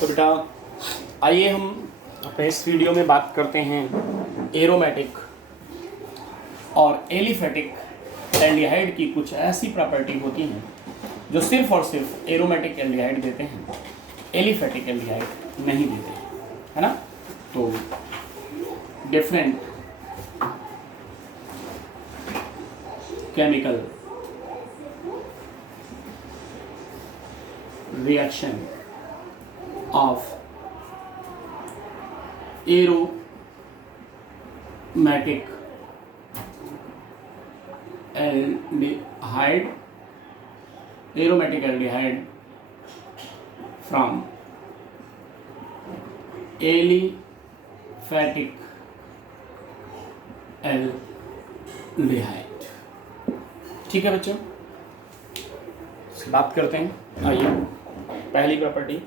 तो बेटा आइए हम अपने इस वीडियो में बात करते हैं एरोमेटिक और एलिफेटिक एल्डिहाइड की कुछ ऐसी प्रॉपर्टी होती हैं जो सिर्फ और सिर्फ एरोमेटिक एल्डिहाइड देते हैं, एलिफेटिक एल्डिहाइड नहीं देते हैं, है ना। तो different chemical reaction of aromatic aldehyde from aliphatic aldehyde। ठीक है बच्चों, बात करते हैं। आइए पहली प्रॉपर्टी।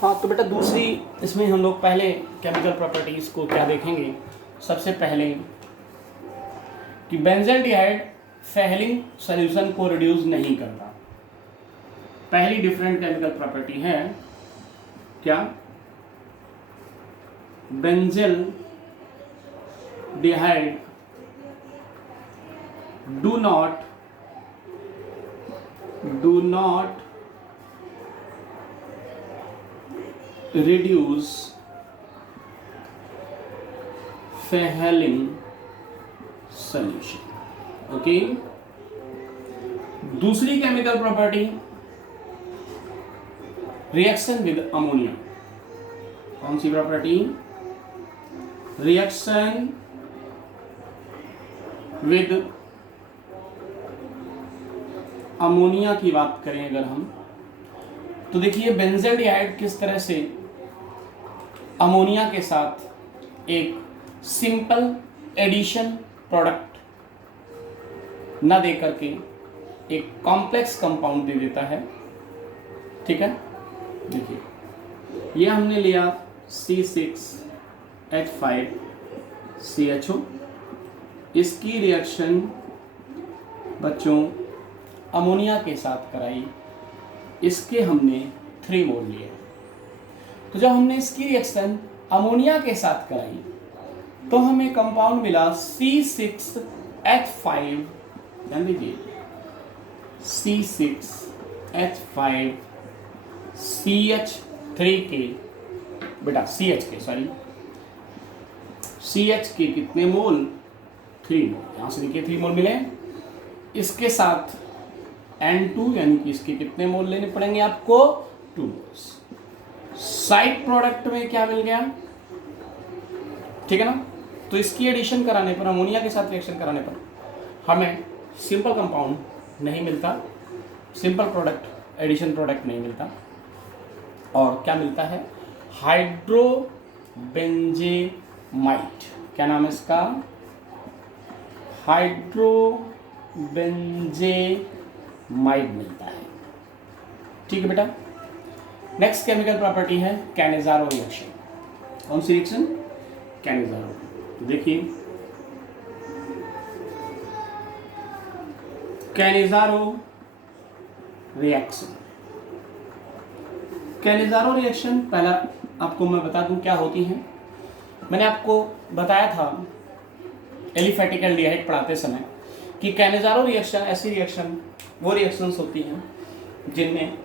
हाँ तो बेटा दूसरी, इसमें हम लोग पहले केमिकल प्रॉपर्टीज को क्या देखेंगे। सबसे पहले कि बेंज़ल्डिहाइड फेहलिंग सॉल्यूशन को रिड्यूस नहीं करता। पहली डिफरेंट केमिकल प्रॉपर्टी है क्या, benzaldehyde do not reduce Fehling solution। Okay, दूसरी chemical property reaction with ammonia. कौन सी प्रॉपर्टी, रिएक्शन विद अमोनिया की बात करें अगर हम, तो देखिए बेंज़ल्डिहाइड किस तरह से अमोनिया के साथ एक सिंपल एडिशन प्रोडक्ट ना दे करके एक कॉम्प्लेक्स कंपाउंड दे देता है। ठीक है, देखिए ये हमने लिया C6H5CHO। इसकी रिएक्शन बच्चों अमोनिया के साथ कराई, इसके हमने 3 मोल लिए। तो जब हमने इसकी रिएक्शन अमोनिया के साथ कराई तो हमें कंपाउंड मिला C6H5, ध्यान दीजिए C6H5CH3 के बेटा CH के कितने मोल, 3 मोल। यहाँ से देखिए 3 मोल मिले। इसके साथ N2 यानी कि इसके कितने मोल लेने पड़ेंगे आपको, 2 मोल्स। साइड प्रोडक्ट में क्या मिल गया, ठीक है ना। तो इसकी एडिशन कराने पर, अमोनिया के साथ रिएक्शन कराने पर हमें सिंपल कंपाउंड नहीं मिलता, सिंपल प्रोडक्ट एडिशन प्रोडक्ट नहीं मिलता, और क्या मिलता है, हाइड्रोबेंजेमाइड। क्या नाम है इसका, हाइड्रोबेंजेमाइड मिलता है। ठीक है बेटा। नेक्स्ट केमिकल प्रॉपर्टी है कैनिज़ारो रिएक्शन। कौन सी रिएक्शन, कैनिज़ारो। तो देखिए कैनिज़ारो रिएक्शन, कैनिज़ारो रिएक्शन पहला आपको मैं बता दूं क्या होती है। मैंने आपको बताया था एलिफेटिक एल्डिहाइड पढ़ाते समय कि कैनिज़ारो रिएक्शन ऐसी रिएक्शन, वो रिएक्शंस होती हैं जिनमें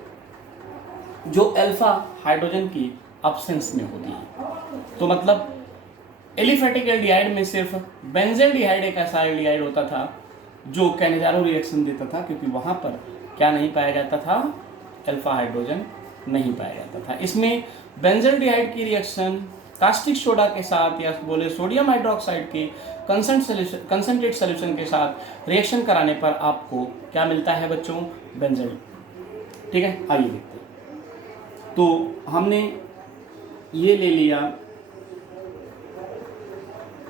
जो अल्फा हाइड्रोजन की एब्सेंस में होती है। तो मतलब एलिफेटिक एल्डिहाइड में सिर्फ बेंज़ल्डिहाइड एक ऐसा एल्डिहाइड होता था जो कैनिज़ारो रिएक्शन देता था, क्योंकि वहाँ पर क्या नहीं पाया जाता था, अल्फा हाइड्रोजन नहीं पाया जाता था। इसमें बेंज़ल्डिहाइड की रिएक्शन कास्टिक सोडा के साथ या बोले सोडियम हाइड्रोक्साइड के कंसंट्रेट सॉल्यूशन के साथ रिएक्शन कराने पर आपको क्या मिलता है बच्चों, बेंज़ल। ठीक है, आइए देखते हैं। तो हमने ये ले लिया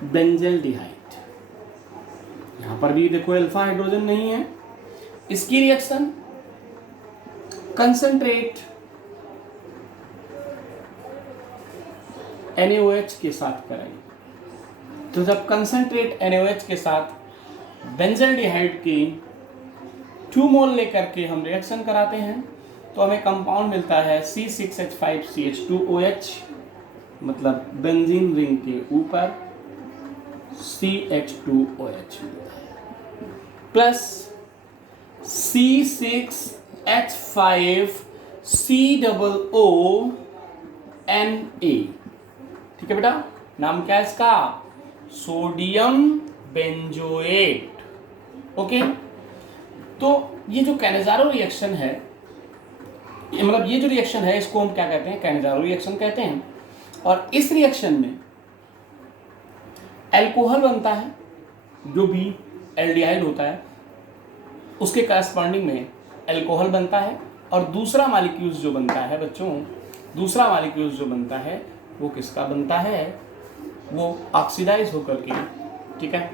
बेंज़ल्डिहाइड, यहाँ पर भी देखो अल्फा हाइड्रोजन नहीं है। इसकी रिएक्शन कंसंट्रेट NaOH के साथ कराई। तो जब कंसंट्रेट NaOH के साथ बेंज़ल्डिहाइड की 2 मोल लेकर के हम रिएक्शन कराते हैं, तो हमें कंपाउंड मिलता है C6H5CH2OH, मतलब बेंजीन रिंग के ऊपर CH2OH मिलता है, प्लस C6H5COONA। ठीक है बेटा, नाम क्या है इसका? Sodium benzoate. ओके, तो ये जो कैनेजारो रिएक्शन है, मतलब ये जो रिएक्शन है इसको हम क्या कहते हैं? कैनेजारो रिएक्शन कहते हैं। और इस रिएक्शन में अल्कोहल बनता है, जो भी एल्डिहाइड होता है उसके करस्पॉन्डिंग में अल्कोहल बनता है, और दूसरा मॉलिक्यूल्स जो बनता है बच्चों, दूसरा मॉलिक्यूल्स जो बनता है वो किसका बनता है? वो ऑक्सीडाइज होकर के, ठीक है,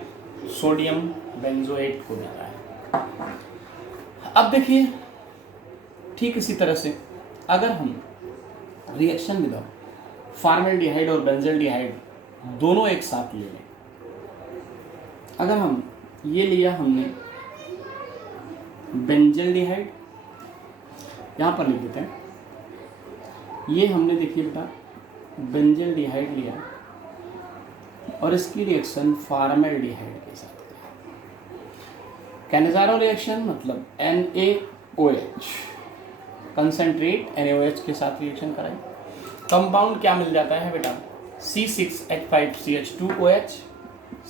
सोडियम बेंजोएट को देता है। अब देखिए, ठीक इसी तरह से अगर हम रिएक्शन में फॉर्मल्डिहाइड और बेंजल्डिहाइड दोनों एक साथ ले लें, अगर हम ये लिया हमने बेंजल्डिहाइड, यहाँ पर लिख देते हैं, ये हमने देखिए बेटा बेंजल्डिहाइड लिया और इसकी रिएक्शन फॉर्मल्डिहाइड के साथ करें। कैनेजारो रिएक्शन मतलब NaOH, कंसंट्रेट NaOH के साथ रिएक्शन कराएं। कंपाउंड क्या मिल जाता है बेटा? C6H5CH2OH,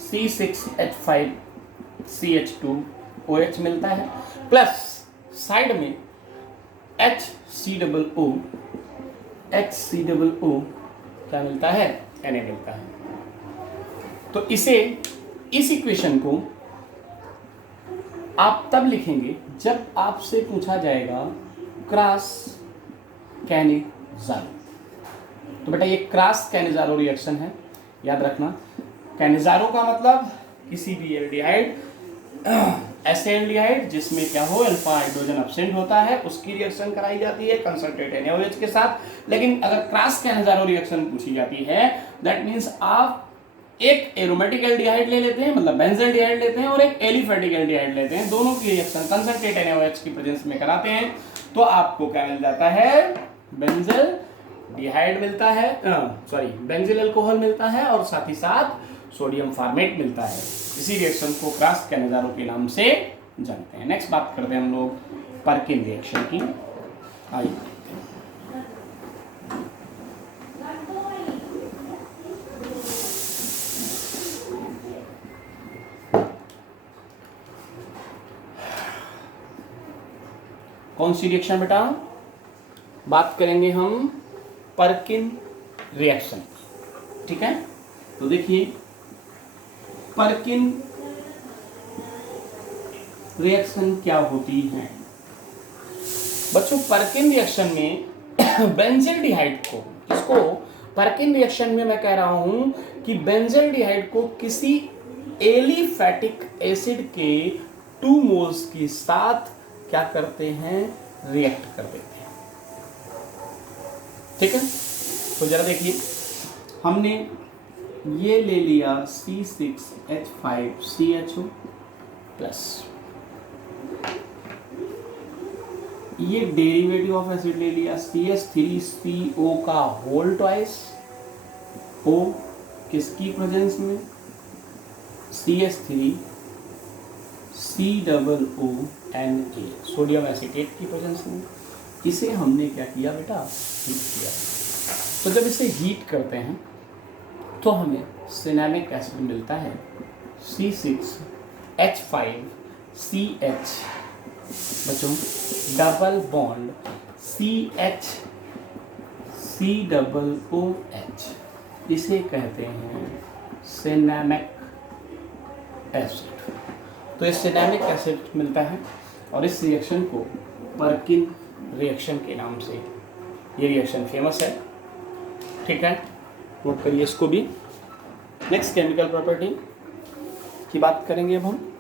C6H5CH2OH मिलता है, प्लस साइड में HCOO क्या मिलता है? Na मिलता है। तो इसे, इस इक्वेशन को आप तब लिखेंगे जब आपसे पूछा जाएगा क्रॉस कैनेजारो। तो बेटा ये क्रॉस कैनेजारो रिएक्शन है, याद रखना। कैनेजारो का मतलब किसी भी एल्डिहाइड, ऐसे एल्डिहाइड जिसमें क्या हो, अल्फा हाइड्रोजन एब्सेंट होता है, उसकी रिएक्शन कराई जाती है कंसंट्रेट NaOH के साथ। लेकिन अगर क्रॉस कैनेजारो रिएक्शन पूछी जाती है, दैट मीन्स आप एक एरोमेटिक एल्डिहाइड ले लेते हैं, मतलब बेंजल्डिहाइड लेते हैं, और एक एलिफेटिक एल्डिहाइड लेते हैं, दोनों की रिएक्शन कंसंट्रेट NaOH की प्रेजेंस में कराते हैं, तो आपको क्या मिल जाता है? बेंजल्डिहाइड मिलता है, बेंजिल अल्कोहल मिलता है, और साथ ही साथ सोडियम फॉर्मेट मिलता है। इसी रिएक्शन को क्रॉस कैनेजारो के नाम से जानते हैं। नेक्स्ट बात करते हैं हम लोग परकिन रिएक्शन की। आइए, कौन सी रिएक्शन बेटा? बात करेंगे हम परकिन रिएक्शन, ठीक है। तो देखिए, परकिन रिएक्शन क्या होती है बच्चों? परकिन रिएक्शन में बेंजल्डिहाइड को, इसको परकिन रिएक्शन में मैं कह रहा हूं कि बेंजल्डिहाइड को किसी एलिफैटिक एसिड के 2 मोल्स के साथ क्या करते हैं? रिएक्ट कर देते हैं, ठीक है। तो जरा देखिए, हमने ये ले लिया C6H5CHO प्लस, ये डेरिवेटिव ऑफ एसिड ले लिया CH3CO का होल ट्वाइस, O किसकी प्रेजेंस में? CH3COONA, सोडियम एसीटेट की प्रेजेंस में। इसे हमने क्या किया बेटा? हीट किया। तो जब इसे हीट करते हैं तो हमें सिनेमिक एसिड मिलता है C6H5CH, बच्चों डबल बॉन्ड CHCOOH, इसे कहते हैं सिनेमिक एसिड। तो इस सिनेमिक एसिड मिलता है, और इस रिएक्शन को परकिन रिएक्शन के नाम से ये रिएक्शन फेमस है, ठीक है। नोट करिए इसको भी। नेक्स्ट केमिकल प्रॉपर्टी की बात करेंगे अब हम,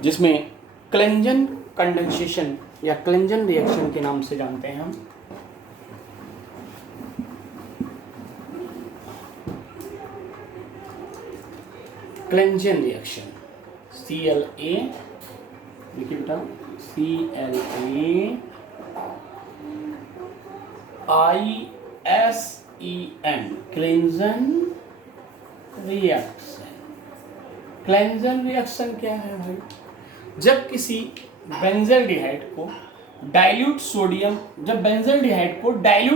जिसमें क्लेंजन कंडेंसेशन या क्लेंजन रिएक्शन के नाम से जानते हैं हम। क्लेंजन रिएक्शन CLA, देखिए बेटा CLAISEN, क्लेंजन रिएक्शन। क्लेंजन रिएक्शन क्या है भाई? जब किसी बेंजल्डिहाइड को डाइल्यूट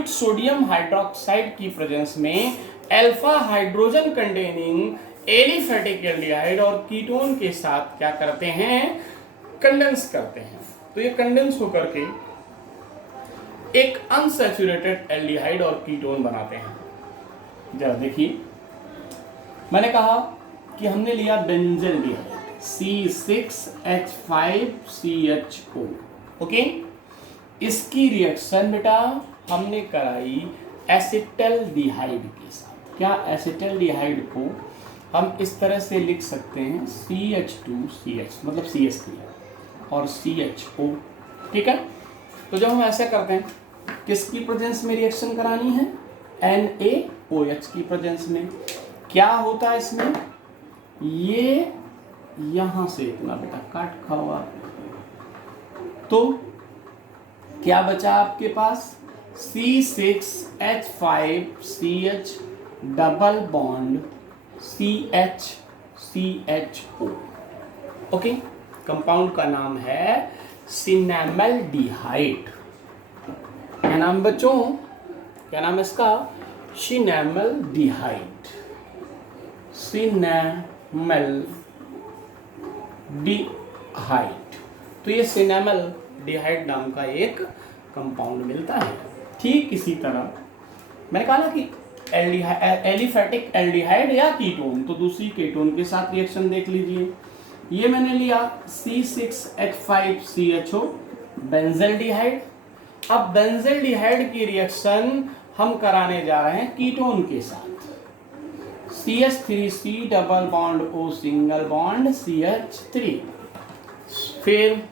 सोडियम हाइड्रोक्साइड की प्रेजेंस में alpha hydrogen containing aliphatic aldehyde और कीटोन के साथ क्या करते हैं? कंडेंस करते हैं। तो ये कंडेंस होकर के एक अनसैचुरेटेड एल्डिहाइड और कीटोन बनाते हैं। जरा देखिए, मैंने कहा कि हमने लिया बेंजल्डिहाइड C6H5CHO, ओके। इसकी रिएक्शन बेटा हमने कराई एसिटल्डिहाइड के साथ। क्या एसिटल्डिहाइड को हम इस तरह से लिख सकते हैं CH2CH मतलब CH3 और CHO, ठीक है। तो जब हम ऐसा करते हैं, किसकी प्रेजेंस में रिएक्शन करानी है? NaOH की प्रेजेंस में। क्या होता है इसमें? ये यहां से इतना बेटा काट खा हुआ, तो क्या बचा आपके पास? C6H5CH double bond CHCHO, okay. Compound का नाम है सिनेमल्डिहाइड। क्या नाम बच्चों? क्या नाम है इसका? सिनेमल्डिहाइड। सिनेमल्डिहाइड। तो ये सिनेमल्डिहाइड नाम का एक कंपाउंड मिलता है। ठीक इसी तरह मैंने कहा ना कि एलिफेटिक एल्डिहाइड या कीटोन, तो दूसरी कीटोन के साथ रिएक्शन देख लीजिए। ये मैंने लिया C6H5CHO बेंजल्डिहाइड। अब बेंजल्डिहाइड की रिएक्शन हम कराने जा रहे हैं कीटोन के साथ। CH3C double bond O single bond CH3। फिर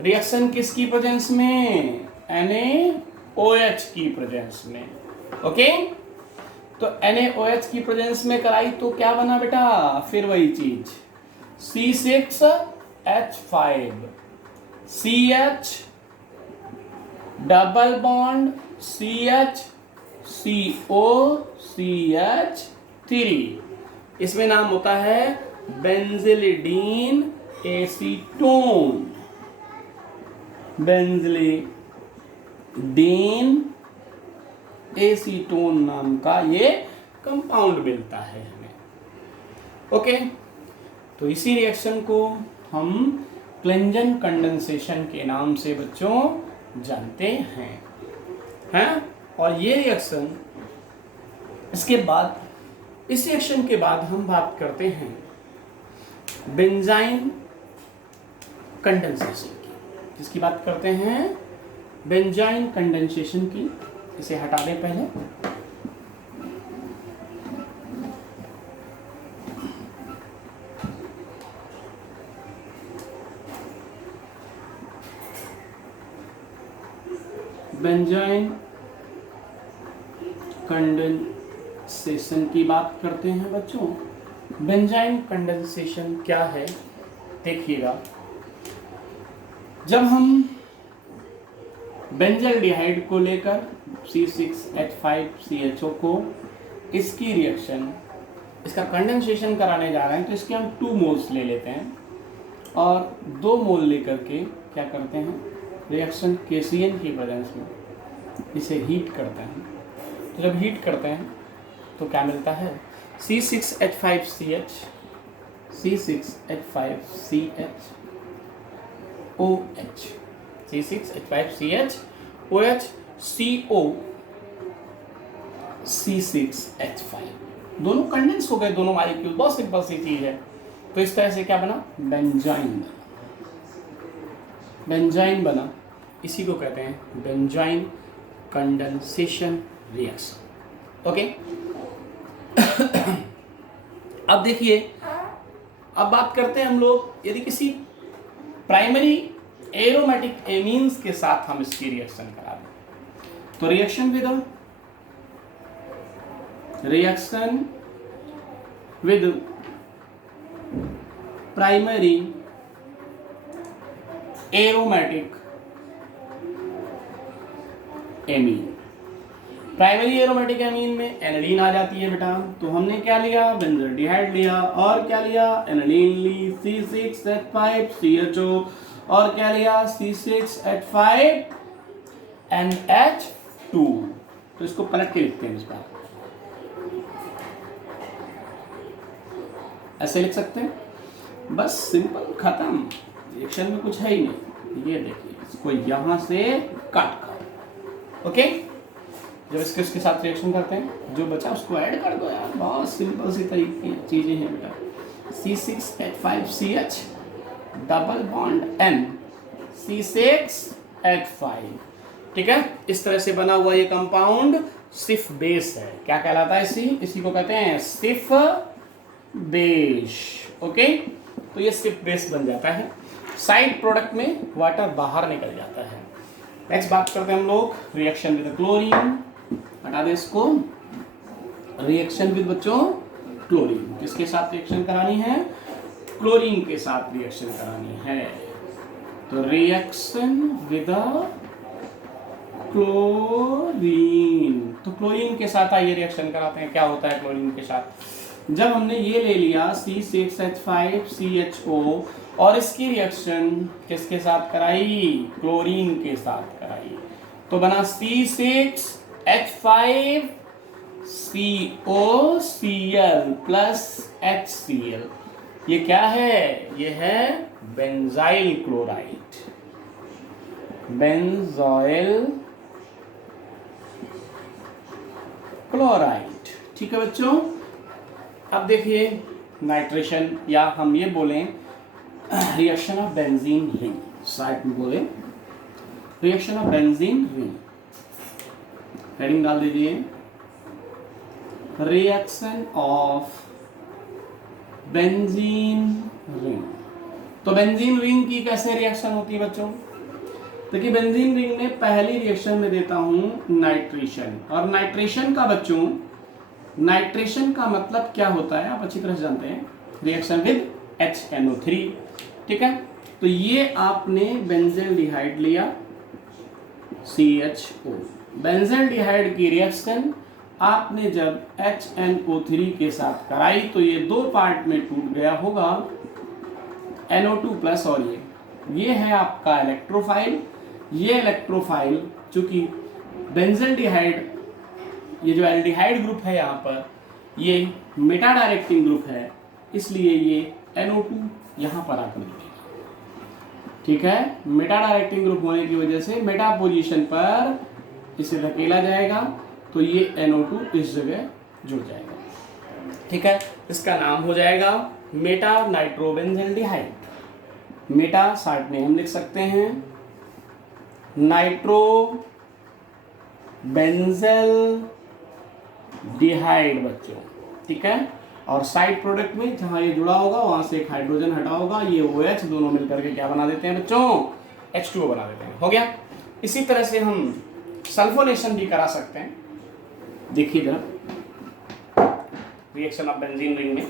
रिएक्शन किसकी प्रेजेंस में? NaOH की प्रेजेंस में, ओके। तो NaOH की प्रेजेंस में कराई तो क्या बना बेटा? फिर वही चीज C6H5CH डबल बॉन्ड CHCOCH3। इसमें नाम होता है बेंजिलिडीन एसीटोन। बेंजिलिडीन एसीटोन नाम का ये कंपाउंड मिलता है हमें, ओके। तो इसी रिएक्शन को हम क्लेंजन कंडेंसेशन के नाम से बच्चों जानते हैं। और ये रिएक्शन इसके बाद, इस रिएक्शन के बाद हम बात करते हैं बेंजाइन कंडेंसेशन की। किसकी बात करते हैं? बेंजाइन कंडेंसेशन की। इसे हटा दें पहले। बेंजाइन कंडेंसेशन की बात करते हैं बच्चों। बेंजाइन कंडेंसेशन क्या है देखिएगा। जब हम बेंजल्डिहाइड को लेकर C6H5CHO को इसकी रिएक्शन, इसका कंडेंसेशन कराने जा रहे हैं, तो इसके हम 2 मोल्स ले लेते हैं और 2 मोल लेकर के क्या करते हैं? रिएक्शन KCN की प्रेजेंस में इसे हीट करते हैं। तो जब हीट करते हैं तो क्या मिलता है? C6H5CH C6H5CHOH C6H5CHOH CO C6H5 दोनों कंडेंस हो गए, दोनों मॉलिक्यूल। बहुत सिंपल सी चीज है। तो इस तरह से क्या बना? बेंजाइन बना। बेंजाइन बना, इसी को कहते हैं बेंजाइन कंडेंसेशन रिएक्शन, ओके। अब देखिए, अब बात करते हैं हम लोग, यदि किसी प्राइमरी एरोमेटिक एमीन्स के साथ हम इसकी रिएक्शन करा दें, तो reaction with primary aromatic amine. Primary aromatic amine में एनाडीन आ जाती है बेटा, तो हमने क्या लिया, बेंजल्डिहाइड लिया, और क्या लिया, एनाडीन ली C6H5CHO, और क्या लिया C6H5NH2। तो इसको पलट के लिखते हैं, इस बार ऐसे लिख सकते हैं, बस सिंपल, खत्म, रिएक्शन में कुछ है ही नहीं। ये देखिए, इसको यहां से काट कर, ओके। जब इसके साथ रिएक्शन करते हैं, जो बचा उसको ऐड कर दो यार, बहुत सिंपल सी तरीके की चीजें हैं बेटा। C6H5CH double bond N C6H5, ठीक है। इस तरह से बना हुआ ये कंपाउंड सिफ बेस है। क्या कहलाता है इसी को कहते हैं सिफ बेस, ओके। तो ये सिफ बेस बन जाता है, साइड प्रोडक्ट में वाटर बाहर निकल जाता है। नेक्स्ट बात करते हैं हम लोग रिएक्शन विद क्लोरीन, हटा दे इसको। रिएक्शन विद बच्चों क्लोरीन, किसके साथ रिएक्शन करानी है, क्लोरीन के साथ रिएक्शन करानी है। तो रिएक्शन विद क्लोरीन, तो क्लोरीन के साथ आइए रिएक्शन कराते हैं। क्या होता है क्लोरीन के साथ, जब हमने ये ले लिया C6H5CHO और इसकी रिएक्शन किसके साथ कराई, क्लोरीन के साथ कराई, तो बना C6H5COCl प्लस HCl। ये क्या है, ये है बेंजाइल क्लोराइड, बेंजाइल क्लोराइड, ठीक है बच्चों। अब देखिए नाइट्रेशन, या हम ये बोलें reaction of benzene ring, side में बोले reaction of benzene ring, heading डाल दीजिए रिएक्शन ऑफ बेंजीन रिंग। तो बेंजीन रिंग की कैसे रिएक्शन होती है बच्चों, देखिए बेंजीन रिंग में पहली रिएक्शन में देता हूं नाइट्रेशन, और नाइट्रेशन का बच्चों, नाइट्रेशन का मतलब क्या होता है आप अच्छी तरह से जानते हैं, रिएक्शन विद HNO3, ठीक है। तो ये आपने बेंजल्डिहाइड लिया CHO, बेंजल्डिहाइड की रिएक्शन आपने जब HNO3 के साथ कराई तो ये दो पार्ट में टूट गया होगा, NO2 प्लस, और ये है आपका इलेक्ट्रोफाइल। ये इलेक्ट्रोफाइल चूंकि बेंजल्डिहाइड, ये जो एल्डिहाइड ग्रुप है यहाँ पर, ये मेटा डायरेक्टिंग ग्रुप है, इसलिए ये NO2 यहाँ पर आकर जुड़ेगा, ठीक है। मेटा डायरेक्टिंग ग्रुप होने की वजह से मेटा पोजीशन पर इसे धकेला जाएगा, तो ये NO2 इस जगह जुड़ जाएगा, ठीक है। इसका नाम हो जाएगा मेटा नाइट्रोबेंजल्डिहाइड। मेटा साइड में हम लिख सकते हैं नाइट्रो बेंजल्डिहाइड बच्चों, ठीक है। और साइड प्रोडक्ट में जहां ये जुड़ा होगा वहां से एक हाइड्रोजन हटा होगा, ये OH दोनों मिलकर के क्या बना देते हैं बच्चों, H2O बना देते हैं, हो गया। इसी तरह से हम सल्फोनेशन भी करा सकते हैं। देखिए जरा रिएक्शन ऑफ बेंजीन रिंग में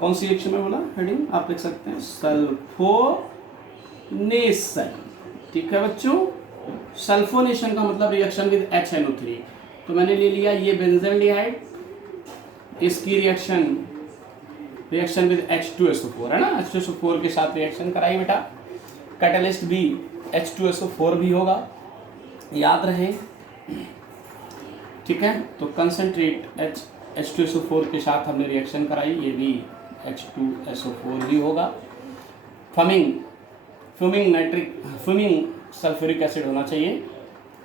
कौन सी रिएक्शन में बोला, हेडिंग आप लिख सकते हैं सल्फोनेशन, ठीक है बच्चों। सल्फोनेशन का मतलब रिएक्शन विद HNO3। तो मैंने ले लिया ये बेंजल्डिहाइड, इसकी रिएक्शन विद H2SO4 है ना, H2SO4 के साथ रिएक्शन कराई बेटा। कैटलिस्ट भी H2SO4 भी होगा, याद रहे, ठीक है। तो कंसंट्रेट H2SO4 के साथ हमने रिएक्शन कराई, ये भी H2SO4 ही होगा। फ्यूमिंग सल्फ्यूरिक एसिड होना चाहिए।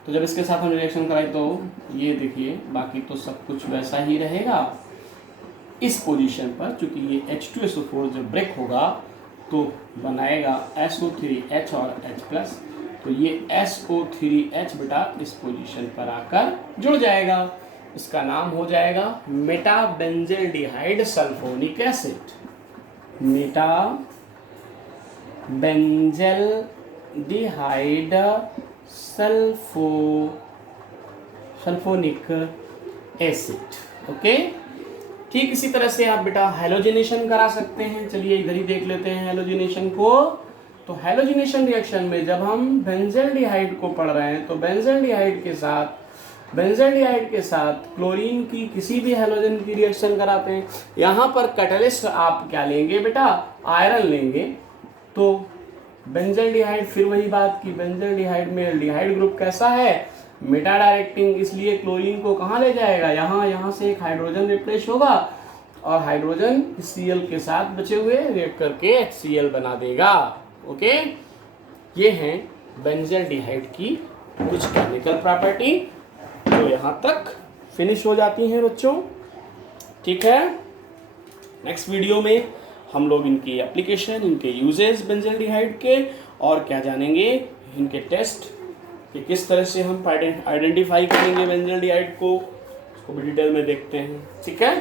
तो जब इसके साथ हम रिएक्शन कराई तो ये देखिए, बाकी तो सब कुछ वैसा ही रहेगा इस पोजीशन पर, चूंकि ये H2SO4 जब ब्रेक होगा तो बनाएगा SO3H और H+, तो ये SO3H बेटा इस पोजीशन पर आकर जुड़ जाएगा। इसका नाम हो जाएगा Meta benzaldehyde sulphonic acid, Meta benzaldehyde sulphonic acid, okay. ठीक इसी तरह से आप बेटा हैलोजिनेशन करा सकते हैं। चलिए इधर ही देख लेते हैं हैलोजिनेशन को। तो हैलोजिनेशन रिएक्शन में जब हम बेंजल्डिहाइड को पढ़ रहे हैं तो बेंजल्डिहाइड के साथ क्लोरीन की किसी भी हैलोजन की रिएक्शन कराते हैं। यहाँ पर कैटलिस्ट आप क्या लेंगे बेटा, आयरन लेंगे। तो बेंजल्डिहाइड, फिर वही बात की बेंजल्डिहाइड में एल्डिहाइड ग्रुप कैसा है, मेटा डायरेक्टिंग, इसलिए क्लोरीन को कहाँ ले जाएगा, यहाँ से एक हाइड्रोजन रिप्लेस होगा और हाइड्रोजन Cl के साथ बचे हुए रिएक्ट करके HCl बना देगा। ओके, ये हैं बेंजल्डिहाइड की कुछ केमिकल प्रॉपर्टी जो यहाँ तक फिनिश हो जाती हैं बच्चों। ठीक है, नेक्स्ट वीडियो में हम लोग इनकी एप्लीकेशन, इनके यूजेस बेंजल्डिहाइड के और क्या जानेंगे, इनके टेस्ट कि किस तरह से हम आइडेंटिफाई करेंगे बेंजल्डिहाइड को, उसको भी डिटेल में देखते हैं। ठीक है।